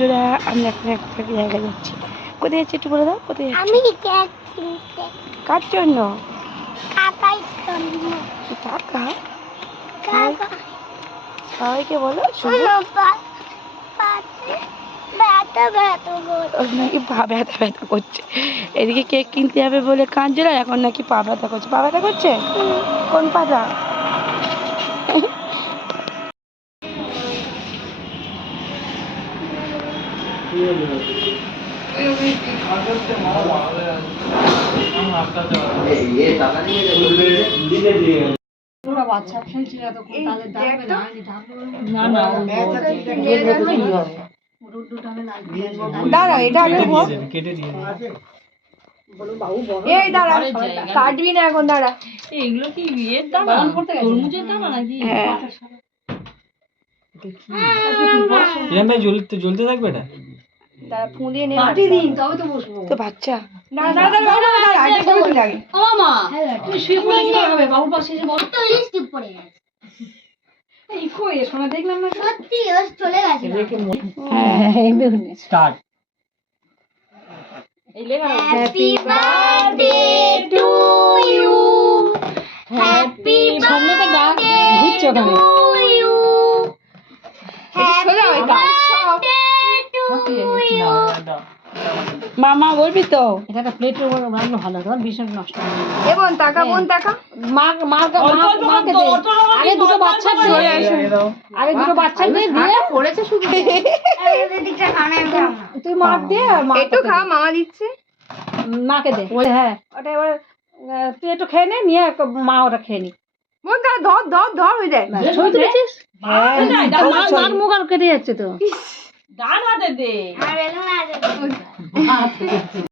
বন্ধুরা আমরা এখন একটা জায়গায় যাচ্ছি। কোথায় যাচ্ছি একটু বলে দাও, কোথায় যাচ্ছি? আমি কেক কিনতে। কার জন্য? কাকার জন্য। কাকা? কাকা সবাইকে বলো শোনো ব্যথা ব্যথা ওর নাকি পা ব্যথা ব্যথা করছে। এদিকে কেক কিনতে যাবে বলে কাঁদছিল, এখন নাকি পা ব্যথা করছে। পা ব্যথা করছে? কোন পাটা? দাঁড়া, এটা আগে কেটে দিয়ে এই দাঁড়া, কাটবি না এখন, দাঁড়া। এগুলো কি বিয়ের দানা? তরমুজের দানা নাকি? জ্বলতে থাকবে এটা। দাঁড়া, ফুঁদিয়ে নে। কাটি দিন তবে তো বসবো। তো বাচ্চা দাঁড়া দাঁড়া দাঁড়া দাঁড়া, আগে করে দিলে আগে। ও মা, তুমি শুয়ে পড়লে কি হবে? বাবুর পাশে এসে বল। তো লিপস্টিক পড়ে গেছে। এই কই সোনা দেখলাম না। সত্যি ও চলে গেছে। স্টার্ট। এই লেখা happy birthday to you. Happy সামনেতে ডাক ঘুরছে ওখানে। ইউ। সোজা ওই কাজ। মামা বলবি তো? এটা একটা প্লেটের উপর রান্না ভালো, ধর ভীষণ নষ্ট হয়। এ বোন তাকা, বোন তাকা। মাকে দে। আগে দুটো বাচ্চা দিয়ে আগে দুটো বাচ্চা দিয়ে পড়েছে শুধু। এদিকটা খানা আমি খাবো না। তুই মাকে দে আর মা একটু খা, মামা দিচ্ছে। মাকে দে। হ্যাঁ ওটা এবার তুই একটু খেয়ে নে, নিয়ে মা ওটা খেয়ে নি। বোন তারা ধর ধর ধর হয়ে যায়। ছবি তুলেছিস? হ্যাঁ, মার মুখ আর কেটে যাচ্ছে তো। আর বেলুন আছে।